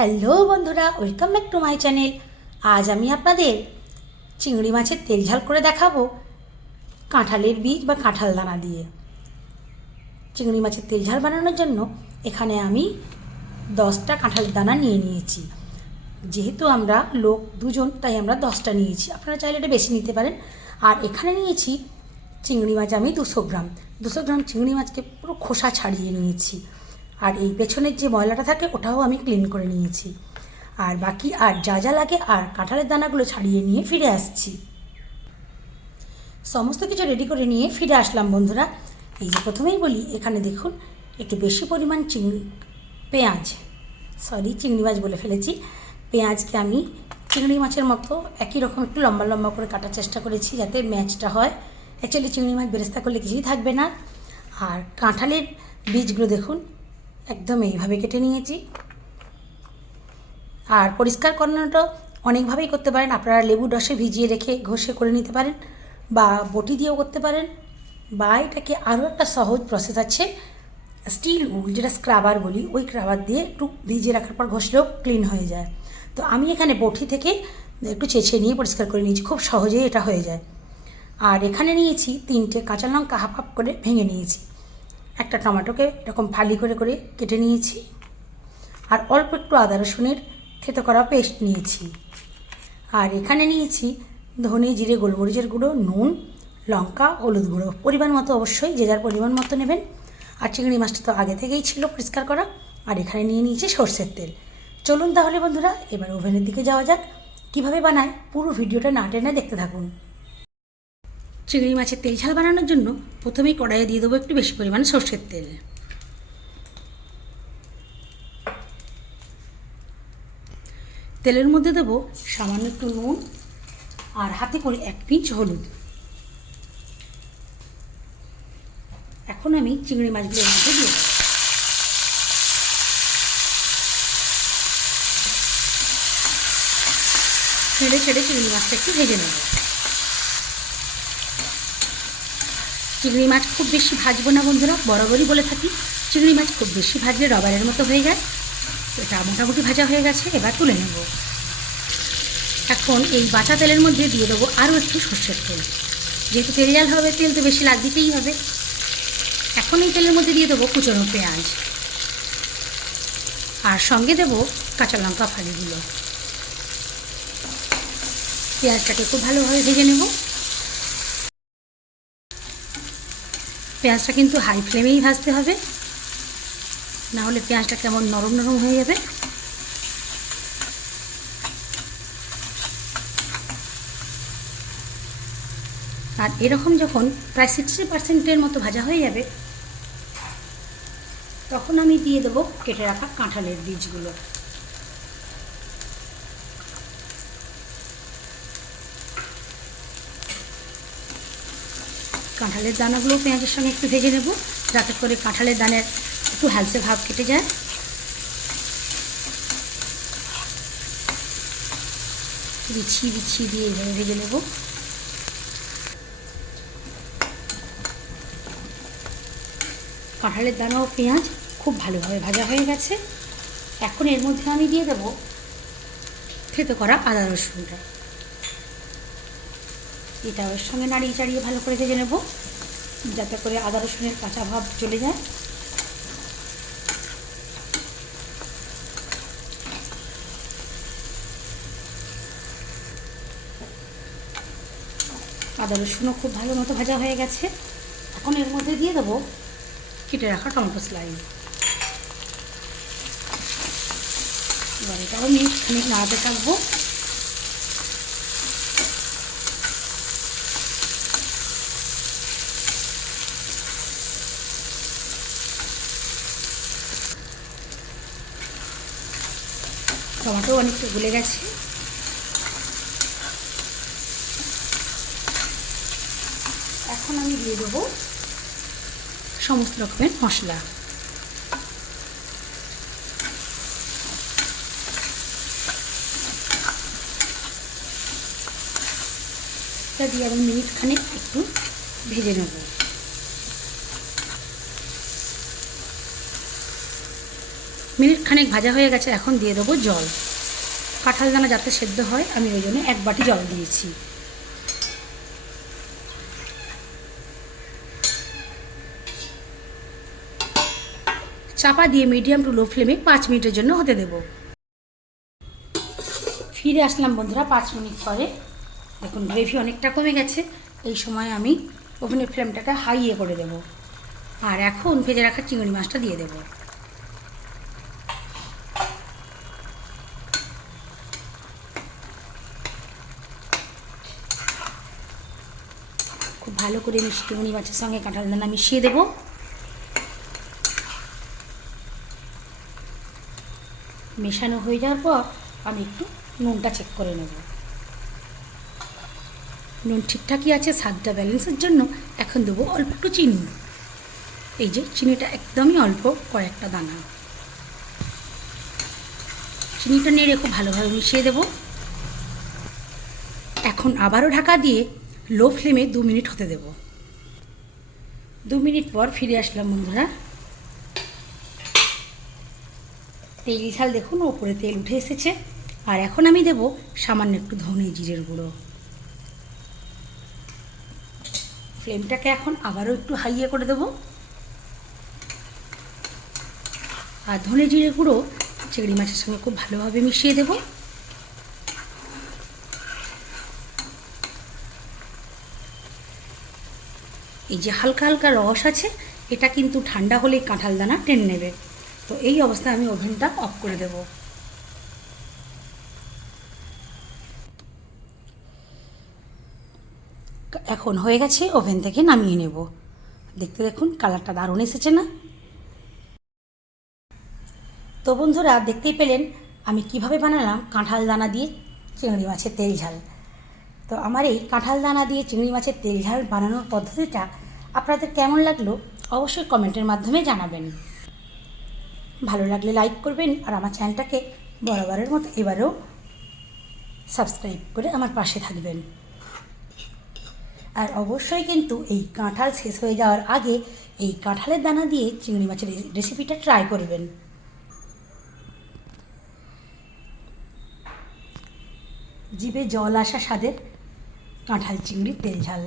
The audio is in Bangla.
হ্যালো বন্ধুরা, welcome back to my channel. আজ আমি আপনাদের চিংড়ি মাছের তেল ঝাল করে দেখাবো কাঁঠালের বীজ বা কাঁঠাল দানা দিয়ে। চিংড়ি মাছের তেল ঝাল বানানোর জন্য এখানে আমি দশটা কাঁঠালের দানা নিয়ে নিয়েছি। যেহেতু আমরা লোক দুজন, তাই আমরা দশটা নিয়েছি। আপনারা চাইলে এটা বেশি নিতে পারেন। আর এখানে নিয়েছি চিংড়ি মাছ আমি দুশো গ্রাম। দুশো গ্রাম চিংড়ি মাছকে পুরো খোসা ছাড়িয়ে নিয়েছি। আর এই পেছনের যে ময়লাটা থাকে, ওটাও আমি ক্লিন করে নিয়েছি। আর বাকি আর যা যা লাগে আর কাঁঠালের দানাগুলো ছাড়িয়ে নিয়ে ফিরে আসছি। সমস্ত কিছু রেডি করে নিয়ে ফিরে আসলাম বন্ধুরা। এই যে প্রথমেই বলি, এখানে দেখুন, একটু বেশি পরিমাণ চিংড়ি পেঁয়াজ। সরি চিংড়ি মাছ বলে ফেলেছি। পেঁয়াজকে আমি চিংড়ি মাছের মতো একই রকম একটু লম্বা লম্বা করে কাটার চেষ্টা করেছি যাতে ম্যাচটা হয়। অ্যাকচুয়ালি চিংড়ি মাছ বেরেস্তা করলে কিছুই থাকবে না। আর কাঁঠালের বীজগুলো দেখুন একদম এইভাবে কেটে নিয়েছি। আর পরিষ্কার করানোটা অনেকভাবেই করতে পারেন। আপনারা লেবু রসে ভিজিয়ে রেখে ঘষে করে নিতে পারেন বা বটি দিয়েও করতে পারেন বা এটাকে আরও একটা সহজ প্রসেস আছে স্টিল উল যেটা স্ক্রাবার বলি, ওই স্ক্রাবার দিয়ে একটু ভিজিয়ে রাখার পর ঘষলেও ক্লিন হয়ে যায়। তো আমি এখানে বটি থেকে একটু চেঁচে নিয়ে পরিষ্কার করে নিয়েছি, খুব সহজেই এটা হয়ে যায়। আর এখানে নিয়েছি তিনটে কাঁচা লঙ্কা হাফ হাফ করে ভেঙে নিয়েছি। একটা টমেটোকে এরকম ফালি করে করে কেটে নিয়েছি। আর অল্প একটু আদা রসুনের থেতো করা পেস্ট নিয়েছি। আর এখানে নিয়েছি ধনে জিরে গোলমরিচের গুঁড়ো, নুন, লঙ্কা, হলুদ গুঁড়ো। পরিমাণ মতো অবশ্যই, যে যার পরিমাণ মতো নেবেন। আর চিংড়ি মাছটা তো আগে থেকেই ছিল পরিষ্কার করা। আর এখানে নিয়ে নিয়েছি সর্ষের তেল। চলুন তাহলে বন্ধুরা, এবার ওভেনের দিকে যাওয়া যাক। কীভাবে বানায়, পুরো ভিডিওটা না টেনে দেখতে থাকুন। চিংড়ি মাছের তেল ঝাল বানানোর জন্য প্রথমেই কড়াইয়ে দিয়ে দেবো একটু বেশি পরিমাণে সর্ষের তেল। তেলের মধ্যে দেবো সামান্য একটু নুন আর হাতে করে এক পিঞ্চ হলুদ। এখন আমি চিংড়ি মাছগুলোর মধ্যে দিয়ে। ছেড়ে ছেড়ে চিংড়ি মাছটা একটু ভেজে নেব। চিংড়ি মাছ খুব বেশি ভাজবো না বন্ধুরা, বরাবরই বলে থাকি, চিংড়ি মাছ খুব বেশি ভাজলে রবারের মতো হয়ে যায়। এটা মোটামুটি ভাজা হয়ে গেছে, এবার তুলে নেব। এখন এই বাটা তেলের মধ্যে দিয়ে দেবো আরও একটু সর্ষের তেল। যেহেতু তেল জাল হবে, তেল তো বেশি লাগ দিতেই হবে। এখন এই তেলের মধ্যে দিয়ে দেবো কুচনো পেঁয়াজ। আর সঙ্গে দেবো কাঁচা লঙ্কা ফালিগুলো। পেঁয়াজটাকে খুব ভালোভাবে ভেজে নেব। পেঁয়াজটা কিন্তু হাই ফ্লেমেই ভাজতে হবে। না হলে পেঁয়াজটা কেমন নরম নরম হয়ে যাবে। আর এরকম যখন প্রায় সিক্সটি পার্সেন্টের মতো ভাজা হয়ে যাবে, তখন আমি দিয়ে দেবো কেটে রাখা কাঁঠালের বীজগুলো। কাঁঠালের দানাগুলো পেঁয়াজের সঙ্গে একটু ভেজে নেব, যাতে করে কাঁঠালের দানের একটু হ্যালসে ভাব কেটে যায়। বিছি বিছি দিয়ে এভাবে ভেজে নেব। কাঁঠালের দানা ও পেঁয়াজ খুব ভালোভাবে ভাজা হয়ে গেছে। এখন এর মধ্যে আমি দিয়ে দেবো থেতো করা আদা রসুনটা। এটা ওর সঙ্গে নাড়িয়ে চাড়িয়ে ভালো করে ভেজে নেব, যাতে করে আদা রসুনের কাঁচা ভাব চলে যায়। আদা রসুনও খুব ভালো মতো ভাজা হয়ে গেছে। এখন এর মধ্যে দিয়ে দেবো কেটে রাখা টমেটো স্লাইস। এবার এটাও মিনিট খানিক নাড়াতে থাকব। টমেটো অনেকটা গলে গেছে। এখন আমি দিয়ে দেবো সমস্ত রকমের মশলা। দিয়ে আমি মিনিট খানিক একটু ভেজে নেব। মিনিট খানেক ভাজা হয়ে গেছে, এখন দিয়ে দেবো জল। কাঁঠাল দানা যাতে সেদ্ধ হয়, আমি ওই জন্য এক বাটি জল দিয়েছি। চাপা দিয়ে মিডিয়াম টু লো ফ্লেমে পাঁচ মিনিটের জন্য হতে দেব। ফিরে আসলাম বন্ধুরা পাঁচ মিনিট পরে। দেখুন, গ্রেভি অনেকটা কমে গেছে। এই সময় আমি ওভেনের ফ্লেমটাকে হাইয়ে করে দেব। আর এখন ভেজে রাখা চিংড়ি মাছটা দিয়ে দেব। খুব ভালো করে মিষ্টি চিংড়ি মাছের সঙ্গে কাঁঠাল দানা মিশিয়ে দেবো। মেশানো হয়ে যাওয়ার পর আমি একটু নুনটা চেক করে নেব। নুন ঠিকঠাকই আছে, স্বাদটা ব্যালেন্সের জন্য এখন দেবো অল্প একটু চিনি। এই যে চিনিটা একদমই অল্প কয়েকটা দানা। চিনিটা নেড়ে খুব ভালোভাবে মিশিয়ে দেব। এখন আবারও ঢাকা দিয়ে লো ফ্লেমে দু মিনিট হতে দেব। দু মিনিট পর ফিরে আসলাম বন্ধুরা। তেল ঝাল দেখুন, ওপরে তেল উঠে এসেছে। আর এখন আমি দেব সামান্য একটু ধনে জিরের গুঁড়ো। ফ্লেমটাকে এখন আবারও একটু হাইয়ে করে দেব। আর ধনে জিরে গুঁড়ো চিংড়ি মাছের সঙ্গে খুব ভালোভাবে মিশিয়ে দেব। এই যে হালকা হালকা রস আছে, এটা কিন্তু ঠান্ডা হলেই কাঁঠাল দানা টেনে নেবে। তো এই অবস্থায় আমি ওভেনটা অফ করে দেব। এখন হয়ে গেছে ওভেন থেকে নামিয়ে নেব। দেখতে দেখুন, কালারটা দারুণ এসেছে না? তো বন্ধুরা, দেখতেই পেলেন, আমি কীভাবে বানালাম কাঁঠাল দানা দিয়ে চিংড়ি মাছের তেল ঝাল। তো আমার এই কাঁঠাল দানা দিয়ে চিংড়ি মাছের তেল ঝাল বানানোর পদ্ধতিটা আপনাদের কেমন লাগল অবশ্যই কমেন্টের মাধ্যমে জানাবেন। ভালো লাগলে লাইক করবেন আর আমার চ্যানেলটাকে বরাবরের মতো এবারেও সাবস্ক্রাইব করে আমার পাশে থাকবেন। আর অবশ্যই কিন্তু এই কাঁঠাল শেষ হয়ে যাওয়ার আগে এই কাঁঠালের দানা দিয়ে চিংড়ি মাছের রেসিপিটা ট্রাই করবেন। জিভে জল আসা স্বাদের কাঁঠাল চিংড়ির তেল ঝাল।